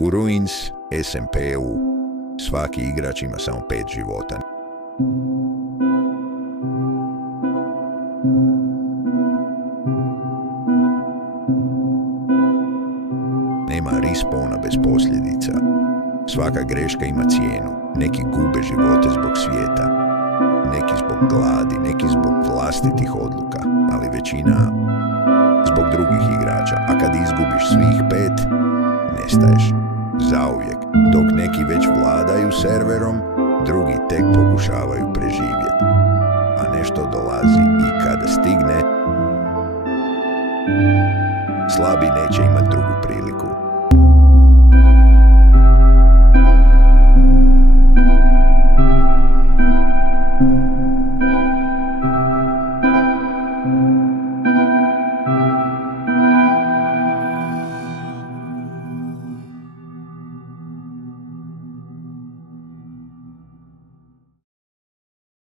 U Ruins SMP-u svaki igrač ima samo 5 života. Nema respawna bez posljedica. Svaka greška ima cijenu. Neki gube živote zbog svijeta, neki zbog gladi, neki zbog vlastitih odluka, ali većina zbog drugih igrača. A kad izgubiš svih 5, nestaješ zauvijek. Dok neki već vladaju serverom, drugi tek pokušavaju preživjeti. A nešto dolazi i kada stigne, slabi neće imati drugu priliku.